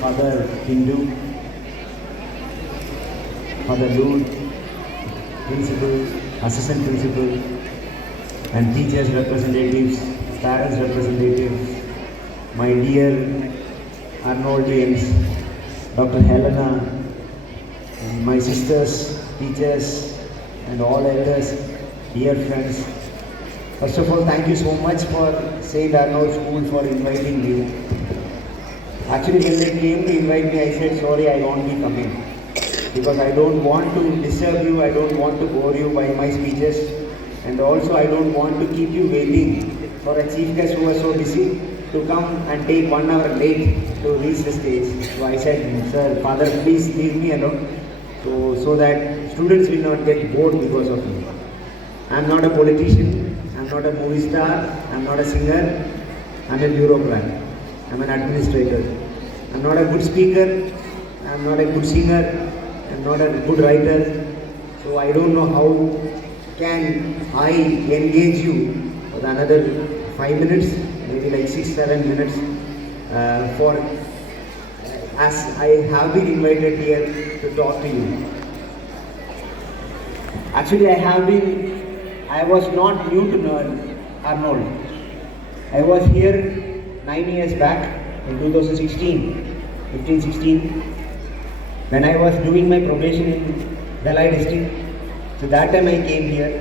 Father Hindu, Father Lord, Principal, Assistant Principal, and teachers representatives, parents representatives, my dear Arnoldians, Dr. Helena, and my sisters, teachers, and all elders, dear friends. First of all, thank you so much for St. Arnold School for inviting me. Actually, when they came to invite me, I said, sorry, I won't be coming. Because I don't want to disturb you, I don't want to bore you by my speeches. And also, I don't want to keep you waiting for a chief guest who was so busy to come and take 1 hour late to reach the stage. So I said, sir, Father, please leave me alone so that students will not get bored because of me. I'm not a politician, I'm not a movie star, I'm not a singer, I'm a bureaucrat. I'm an administrator. I'm not a good speaker, I'm not a good singer, I'm not a good writer. So I don't know how can I engage you for another 5 minutes, maybe like 6-7 minutes for as I have been invited here to talk to you. Actually, I was not new to Arnold. I was here 9 years back in 2016, when I was doing my probation in Dalai district. So that time I came here.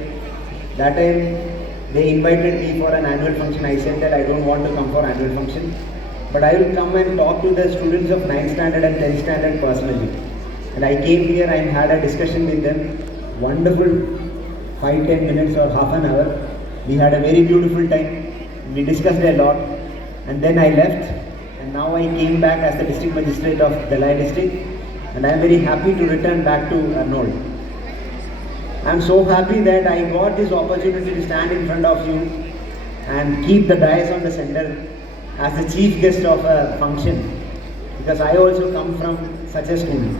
That time they invited me for an annual function. I said that I don't want to come for annual function, but I will come and talk to the students of 9th standard and 10th standard personally. And I came here and had a discussion with them. Wonderful 5-10 minutes or half an hour. We had a very beautiful time. We discussed a lot. And then I left, and now I came back as the district magistrate of Dalai district, and I am very happy to return back to Arnold. I am so happy that I got this opportunity to stand in front of you and keep the dais on the center as the chief guest of a function, because I also come from such a school.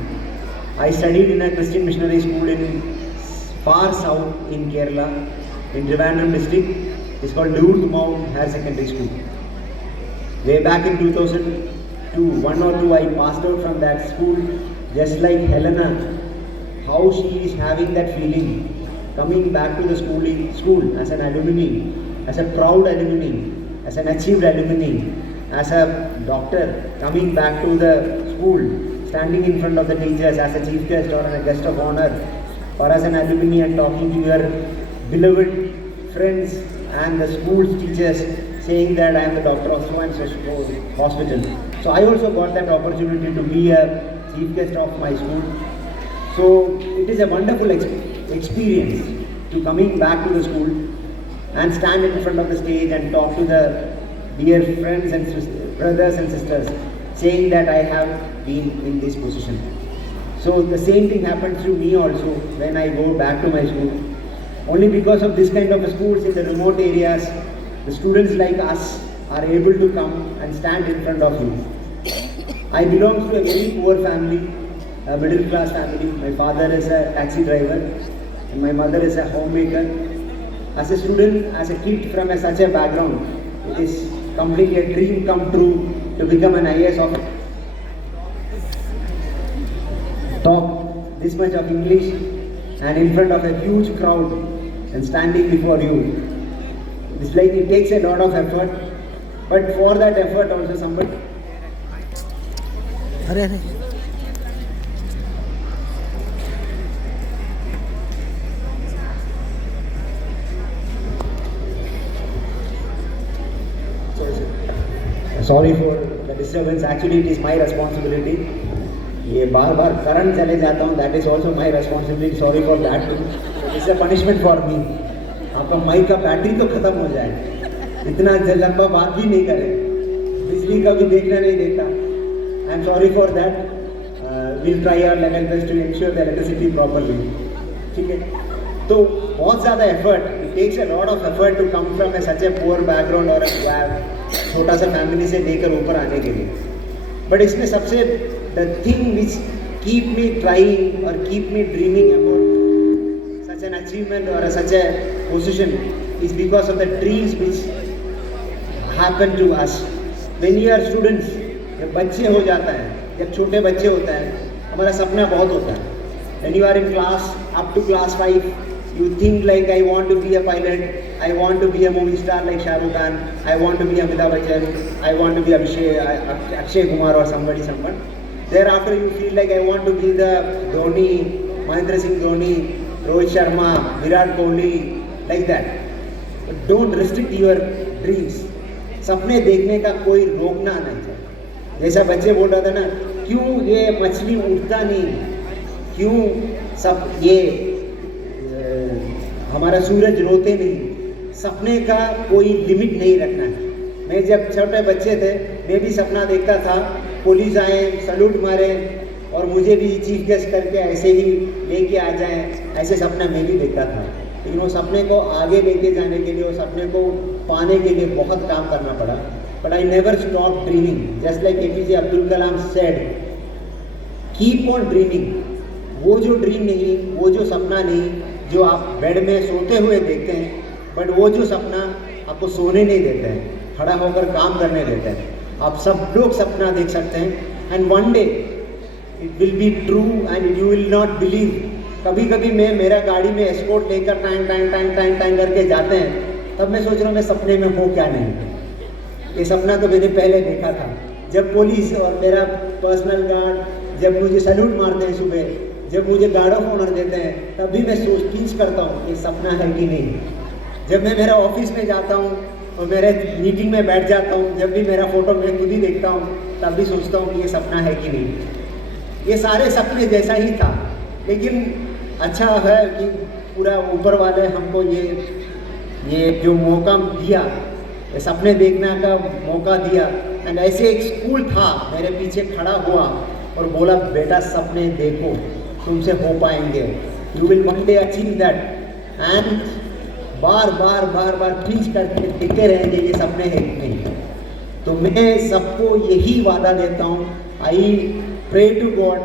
I studied in a Christian missionary school in far south in Kerala, in Trivandrum district. It's called Lourdes Mount Higher Secondary School. Way back in 2002, 1 or 2, I passed out from that school, just like Helena, how she is having that feeling, coming back to the school as an alumni, as a proud alumni, as an achieved alumni, as a doctor, coming back to the school, standing in front of the teachers as a chief guest or a guest of honor, or as an alumni and talking to your beloved friends and the school's teachers, saying that I am the doctor of so and so hospital. So I also got that opportunity to be a chief guest of my school. So it is a wonderful experience to coming back to the school and stand in front of the stage and talk to the dear friends and brothers and sisters, saying that I have been in this position. So the same thing happens to me also when I go back to my school. Only because of this kind of schools in the remote areas, the students like us are able to come and stand in front of you. I belong to a very poor family, a middle class family. My father is a taxi driver and my mother is a homemaker. As a student, as a kid from such a background, it is completely a dream come true to become an IAS officer. Talk this much of English and in front of a huge crowd and standing before you. It's like it takes a lot of effort, but for that effort also somebody. Sorry for the disturbance. Actually, it is my responsibility. ये बार-बार current चले जाता हूँ. That is also my responsibility. Sorry for that too. It's a punishment for me. आपका mic का battery तो खत्म हो जाए, इतना लंबा बात भी नहीं करे, बिजली का भी देखना नहीं देता. I am sorry for that. Will try our level best to ensure the electricity properly. ठीक है, तो बहुत ज़्यादा effort, it takes a lot of effort to come from a such a poor background और छोटा सा फैमिली से लेकर ऊपर आने के लिए. बट इसमें सबसे the thing which keep me trying और keep me dreaming about such an achievement or such a position is because of the dreams which happen to us. When you are students, जब बच्चे हो जाता है, जब छोटे बच्चे होता है, हमारा सपना बहुत होता है. When you are in class, up to class 5, you think like I want to be a pilot, I want to be a movie star like Shah Rukh Khan, I want to be Amitabh Bachchan, I want to be Akshay Kumar or someone. Thereafter you feel like I want to be the Dhoni, Mahendra Singh Dhoni, Rohit Sharma, Virat Kohli, like that. But don't restrict your dreams. सपने देखने का कोई रोकना नहीं चाहिए. जैसा बच्चे बोल रहा था ना, क्यों ये मछली उठता नहीं, क्यों सब ये हमारा सूरज रोते नहीं. सपने का कोई लिमिट नहीं रखना है. मैं जब छोटे बच्चे थे, मैं भी सपना देखता था पुलिस आए, सैल्यूट मारे और मुझे भी चीफ गेस्ट करके ऐसे ही लेके आ जाएं, ऐसे सपना मैं भी देखता था. लेकिन वो सपने को आगे लेके जाने के लिए, वो सपने को पाने के लिए बहुत काम करना पड़ा. But I never stop dreaming. Just like APJ Abdul Kalam said, keep on dreaming. वो जो ड्रीम नहीं, वो जो सपना नहीं जो आप बेड में सोते हुए देखते हैं, बट वो जो सपना आपको सोने नहीं देते हैं, खड़ा होकर काम करने देते हैं. आप सब लोग सपना देख सकते हैं, and one day it will be true and you will not believe. कभी कभी मैं मेरा गाड़ी में एस्कॉर्ट लेकर टाइम करके जाते हैं, तब मैं सोच रहा हूँ मैं सपने में हो क्या नहीं. ये सपना तो मैंने पहले देखा था. जब पुलिस और मेरा पर्सनल गार्ड जब मुझे सैल्यूट मारते हैं सुबह, जब मुझे गार्ड ऑफ ऑनर देते हैं, तब भी मैं टीच करता हूँ कि सपना है कि नहीं. जब मैं मेरा ऑफिस में जाता हूँ और मेरे मीटिंग में बैठ जाता हूँ, जब भी मेरा फ़ोटो मैं खुद ही देखता हूँ, तब भी सोचता हूँ कि ये सपना है कि नहीं. ये सारे सपने जैसा ही था, लेकिन अच्छा है कि पूरा ऊपर वाले हमको ये जो मौका दिया, ये सपने देखने का मौका दिया. एंड ऐसे एक स्कूल था मेरे पीछे खड़ा हुआ और बोला, बेटा सपने देखो, तुमसे हो पाएंगे, you will one day achieve that. And bar bar teach करके देखते रहेंगे ये सपने हैं कि नहीं. तो मैं सबको यही वादा देता हूँ, आई प्रे टू गॉड,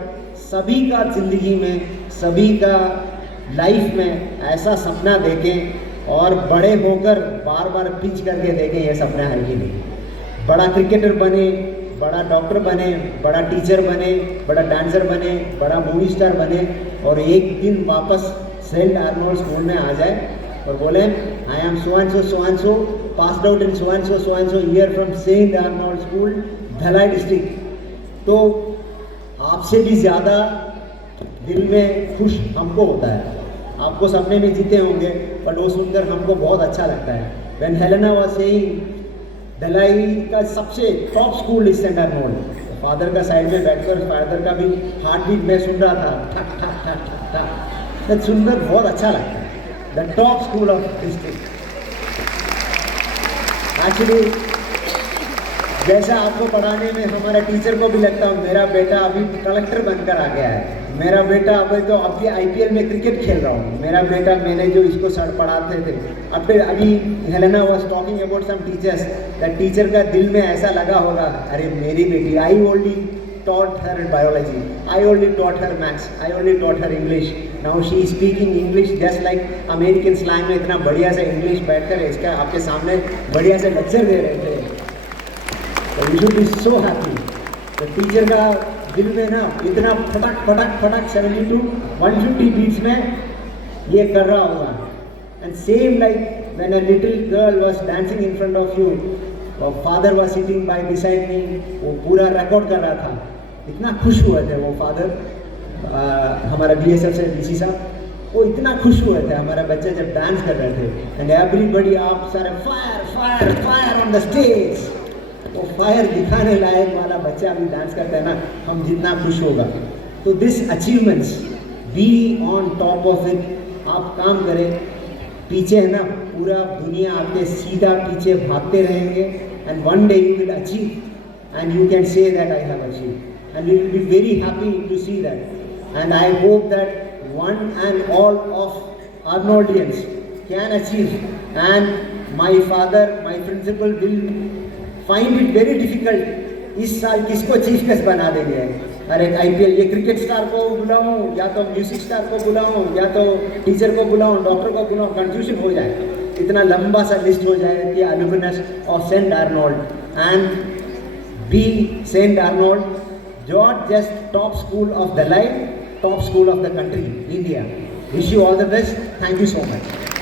सभी का ज़िंदगी में, सभी का लाइफ में ऐसा सपना देखें और बड़े होकर बार पिच करके देखें ये सपना है कि नहीं. बड़ा क्रिकेटर बने, बड़ा डॉक्टर बने, बड़ा टीचर बने, बड़ा डांसर बने, बड़ा मूवी स्टार बने और एक दिन वापस सेंट आर्नोल्ड स्कूल में आ जाए और बोले, I am so and so passed out in so and so year from Saint Arnold school, Dhalai district. तो आपसे भी ज़्यादा दिल में खुश हमको होता है. आपको सपने में जीते होंगे, बट वो सुनकर हमको बहुत अच्छा लगता है. When Helena was saying Dhalai का सबसे top school is Saint Arnold, father का साइड में बैठकर फादर का भी हार्ट बीट मैं सुन रहा था, ठक ठक ठक ठक ठक. तो सुनकर बहुत अच्छा लगता है. The top school of district. Actually जैसा आपको पढ़ाने में हमारा टीचर को भी लगता है, मेरा बेटा अभी कलेक्टर बनकर आ गया है, मेरा बेटा अभी IPL में क्रिकेट खेल रहा हूँ, मेरा बेटा, मैंने जो इसको सर पढ़ाते थे. अभी Helena was talking about some teachers, that teacher का दिल में ऐसा लगा होगा, अरे मेरी बेटी, I only taught her biology, I only taught her maths, I only taught her English. Now she is speaking English just like American slang में इतना बढ़िया से इंग्लिश बैठकर इसका आपके सामने बढ़िया से लेक्चर दे रहे थे. तो you should be so happy. तो टीचर का दिल में ना इतना फटक 72 150 बीट्स में ये कर रहा होगा. And same like when a little girl was dancing in front of you, और father was sitting by beside me, वो पूरा रिकॉर्ड कर रहा था. इतना खुश हुए थे वो फादर, हमारा BSF से DC साहब, वो इतना खुश हुए थे हमारे बच्चे जब डांस कर रहे थे. एंड एवरीबडी आप सारे फायर ऑन द स्टेज. वो फायर दिखाने लायक वाला बच्चा अभी डांस करता है ना, हम जितना खुश होगा. तो this achievements, be on top of it. आप काम करें, पीछे है ना पूरा दुनिया आपके सीधा पीछे भागते रहेंगे. And one day you will achieve and you can say that I have achieve, and you will be very happy to see that. And I hope that one and all of Arnoldians can achieve, and my father, my principal will find it very difficult इस साल किसको chief guest बना देंगे. अरे IPL, ये cricket star को बुलाऊं या तो म्यूजिक स्टार को बुलाऊं या तो टीचर को बुलाऊं, डॉक्टर को बुलाऊं, कंफ्यूजन हो जाए. इतना लंबा सा लिस्ट हो जाए कि alumnus of Saint Arnold. And Be St. Arnold, George top school of the life, top school of the country, India. Wish you all the best. Thank you so much.